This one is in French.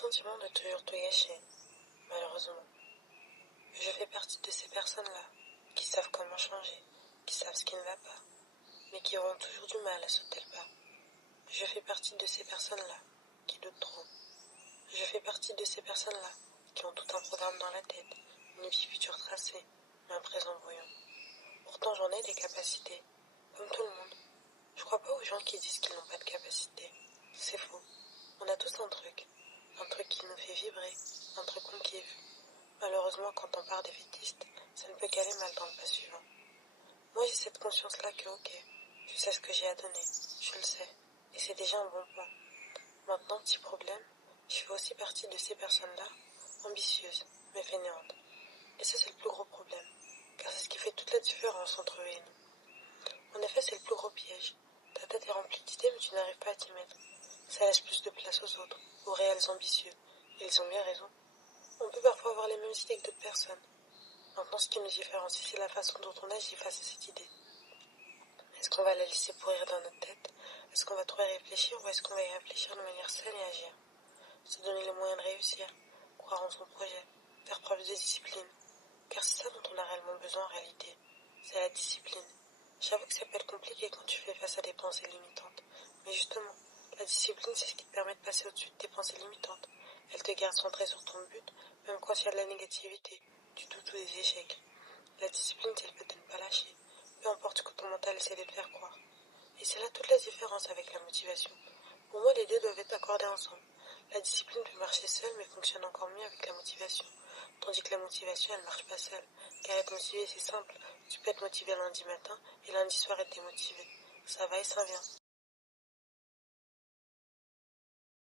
sentiment de toujours tout gâcher, malheureusement. Je fais partie de ces personnes-là, qui savent comment changer, qui savent ce qui ne va pas, mais qui auront toujours du mal à sauter le pas. Je fais partie de ces personnes-là, qui doutent trop. Je fais partie de ces personnes-là, qui ont tout un programme dans la tête, une vie future tracée, mais un présent brouillon. Pourtant j'en ai des capacités, comme tout le monde. Je crois pas aux gens qui disent qu'ils n'ont pas de capacité. C'est faux. On a tous un truc qui nous fait vibrer, un truc qu'on kiffe. Malheureusement, quand on part défaitiste, ça ne peut qu'aller mal dans le pas suivant. Moi, j'ai cette conscience-là que, ok, je sais ce que j'ai à donner, je le sais, et c'est déjà un bon point. Maintenant, petit problème, je fais aussi partie de ces personnes-là, ambitieuses, mais fainéantes. Et ça, c'est le plus gros problème, car c'est ce qui fait toute la différence entre eux et nous. En effet, c'est le plus gros piège. Ta tête est remplie d'idées, mais tu n'arrives pas à t'y mettre. Ça laisse plus de place aux autres, aux réels ambitieux, et ils ont bien raison. On peut parfois avoir les mêmes idées que d'autres personnes. Maintenant, ce qui nous différencie, c'est la façon dont on agit face à cette idée. Est-ce qu'on va la laisser pourrir dans notre tête? Est-ce qu'on va trop y réfléchir ou est-ce qu'on va y réfléchir de manière saine et agir? Se donner les moyens de réussir, croire en son projet, faire preuve de discipline. Car c'est ça dont on a réellement besoin en réalité. C'est la discipline. J'avoue que ça peut être compliqué quand tu fais face à des pensées limitantes. Mais justement, la discipline, c'est ce qui te permet de passer au-dessus de tes pensées limitantes. Elle te garde centré sur ton but, même quand il y a de la négativité, du doute ou des échecs. La discipline, c'est le fait de ne pas lâcher, peu importe ce que ton mental essaie de te faire croire. Et c'est là toute la différence avec la motivation. Pour moi, les deux doivent être accordés ensemble. La discipline peut marcher seule, mais fonctionne encore mieux avec la motivation. Tandis que la motivation, elle marche pas seule. Car être motivé, c'est simple. Tu peux être motivé lundi matin, et lundi soir être démotivé. Ça va et ça vient.